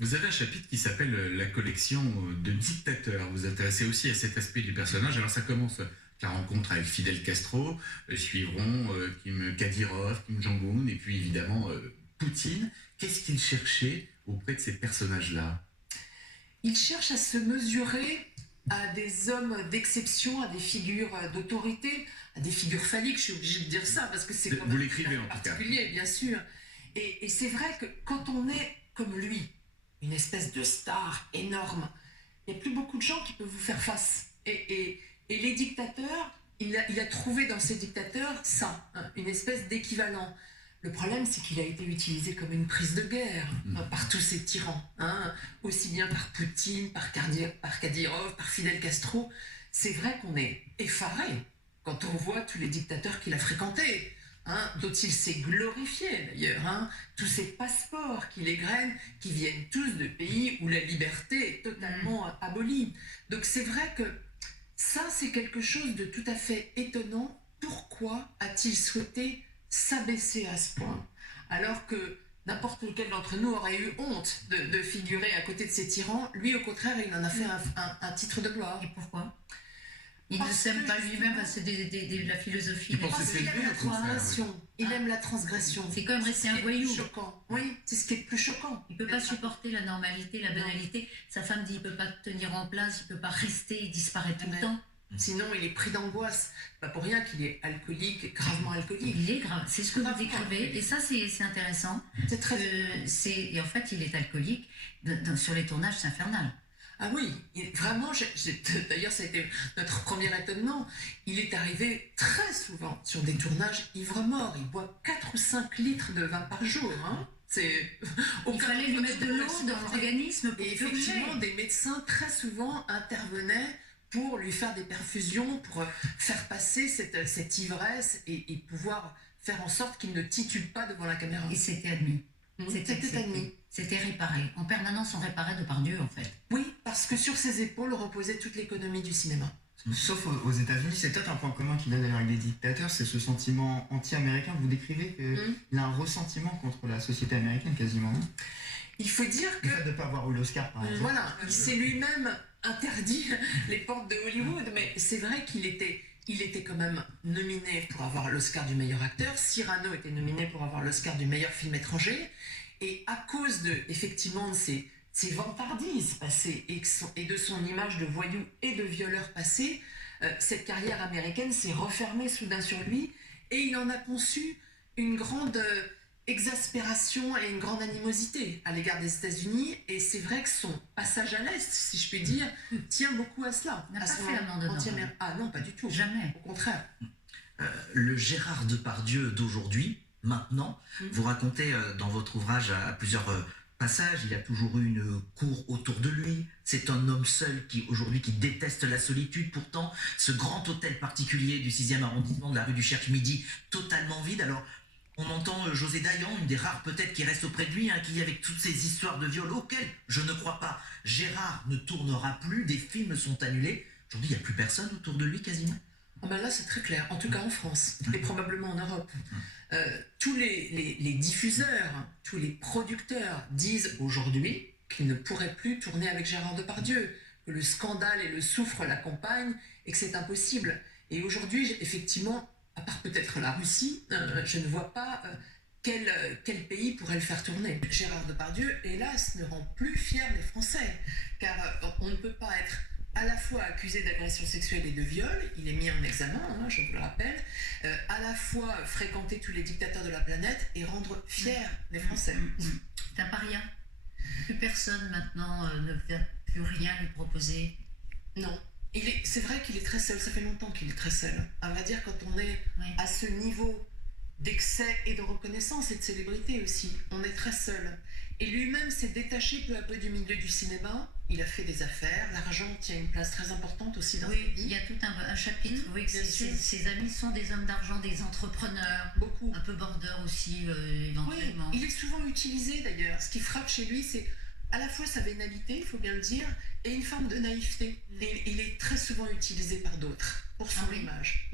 Vous avez un chapitre qui s'appelle la collection de dictateurs. Vous vous intéressez aussi à cet aspect du personnage. Alors ça commence la rencontre avec Fidel Castro, suivront Kadyrov, Kim Jong-un et puis évidemment Poutine. Qu'est-ce qu'il cherchait auprès de ces personnages-là? Il cherche à se mesurer à des hommes d'exception, à des figures d'autorité, à des figures phalliques, je suis obligée de dire ça, parce que c'est quand Vous même l'écrivez en tout cas. particulier, bien sûr. Et c'est vrai que quand on est comme lui, une espèce de star énorme, il n'y a plus beaucoup de gens qui peuvent vous faire face. Et les dictateurs, il a trouvé dans ces dictateurs ça, hein, une espèce d'équivalent. Le problème, c'est qu'il a été utilisé comme une prise de guerre par tous ces tyrans, hein, aussi bien par Poutine, par Kadyrov, par Fidel Castro. C'est vrai qu'on est effaré quand on voit tous les dictateurs qu'il a fréquentés, hein, dont il s'est glorifié d'ailleurs, hein, tous ces passeports qu'il égrène, qui viennent tous de pays où la liberté est totalement abolie. Donc c'est vrai que ça, c'est quelque chose de tout à fait étonnant. Pourquoi a-t-il souhaité s'abaisser à ce point, alors que n'importe lequel d'entre nous aurait eu honte de figurer à côté de ces tyrans? Lui, au contraire, il en a fait un titre de gloire. Et pourquoi? Il ne s'aime pas lui-même, c'est de la philosophie. Il pense Parce qu'il aime la transgression. Il aime la transgression. C'est comme rester un voyou. Choquant. Oui, c'est ce qui est le plus choquant. Il ne peut pas supporter la normalité, la banalité. Sa femme dit qu'il ne peut pas tenir en place, il ne peut pas rester, il disparaît tout le temps. Sinon, il est pris d'angoisse. Pas pour rien qu'il est alcoolique, gravement alcoolique. Il est grave, c'est ce que vous décrivez. Et ça, c'est intéressant. C'est très... Et en fait, il est alcoolique. Sur les tournages, c'est infernal. Ah oui, vraiment, d'ailleurs ça a été notre premier étonnement, il est arrivé très souvent sur des tournages ivre-mort, il boit 4 ou 5 litres de vin par jour, hein. Il fallait lui mettre de l'eau dans l'organisme pour et effectivement, des médecins très souvent intervenaient pour lui faire des perfusions, pour faire passer cette ivresse et pouvoir faire en sorte qu'il ne titube pas devant la caméra. Et c'était admis. C'était admis. C'était réparé. En permanence, on réparait Depardieu, en fait. Oui, parce que sur ses épaules reposait toute l'économie du cinéma. Sauf aux États-Unis, c'est peut-être un point commun qu'il a d'ailleurs avec les dictateurs, c'est ce sentiment anti-américain. Vous décrivez qu'il a un ressentiment contre la société américaine quasiment. Il faut dire que... Le fait de ne pas avoir eu l'Oscar, par exemple. Voilà, il s'est lui-même interdit les portes de Hollywood, mais c'est vrai qu'il était quand même nominé pour avoir l'Oscar du meilleur acteur. Cyrano était nominé pour avoir l'Oscar du meilleur film étranger. Et à cause effectivement de ces vantardises passées et de son image de voyou et de violeur passé, cette carrière américaine s'est refermée soudain sur lui et il en a conçu une grande exaspération et une grande animosité à l'égard des États-Unis. Et c'est vrai que son passage à l'Est, si je puis dire, tient beaucoup à cela. Il n'a pas fait amende d'honneur. Ah non, pas du tout. Jamais. Au contraire. Le Gérard Depardieu d'aujourd'hui, maintenant, vous racontez dans votre ouvrage à plusieurs passages, il a toujours eu une cour autour de lui. C'est un homme seul qui déteste la solitude. Pourtant, ce grand hôtel particulier du 6e arrondissement de la rue du Cherche-Midi, totalement vide. Alors, on entend José Dayan, une des rares peut-être qui reste auprès de lui, hein, qui avec toutes ces histoires de viol auxquelles je ne crois pas. Gérard ne tournera plus, des films sont annulés. Aujourd'hui, il n'y a plus personne autour de lui quasiment. Ah ben là, c'est très clair, en tout cas en France, et probablement en Europe. Tous les diffuseurs, tous les producteurs disent aujourd'hui qu'ils ne pourraient plus tourner avec Gérard Depardieu, que le scandale et le soufre l'accompagnent, et que c'est impossible. Et aujourd'hui, effectivement, à part peut-être la Russie, je ne vois pas quel pays pourrait le faire tourner. Gérard Depardieu, hélas, ne rend plus fiers les Français, car on ne peut pas être à la fois accusé d'agression sexuelle et de viol, il est mis en examen, hein, je vous le rappelle, à la fois fréquenter tous les dictateurs de la planète et rendre fiers les Français. C'est un paria. Plus personne maintenant ne va plus rien lui proposer. Non. C'est vrai qu'il est très seul, ça fait longtemps qu'il est très seul. À vrai dire, quand on est à ce niveau d'excès et de reconnaissance et de célébrité aussi, on est très seul. Et lui-même s'est détaché peu à peu du milieu du cinéma, il a fait des affaires, l'argent tient une place très importante aussi dans sa vie. Il y a tout un chapitre, oui, que ses amis sont des hommes d'argent, des entrepreneurs, beaucoup. Un peu border aussi éventuellement. Oui, il est souvent utilisé d'ailleurs, ce qui frappe chez lui c'est à la fois sa vénalité, il faut bien le dire, et une forme de naïveté. Il est très souvent utilisé par d'autres pour son image.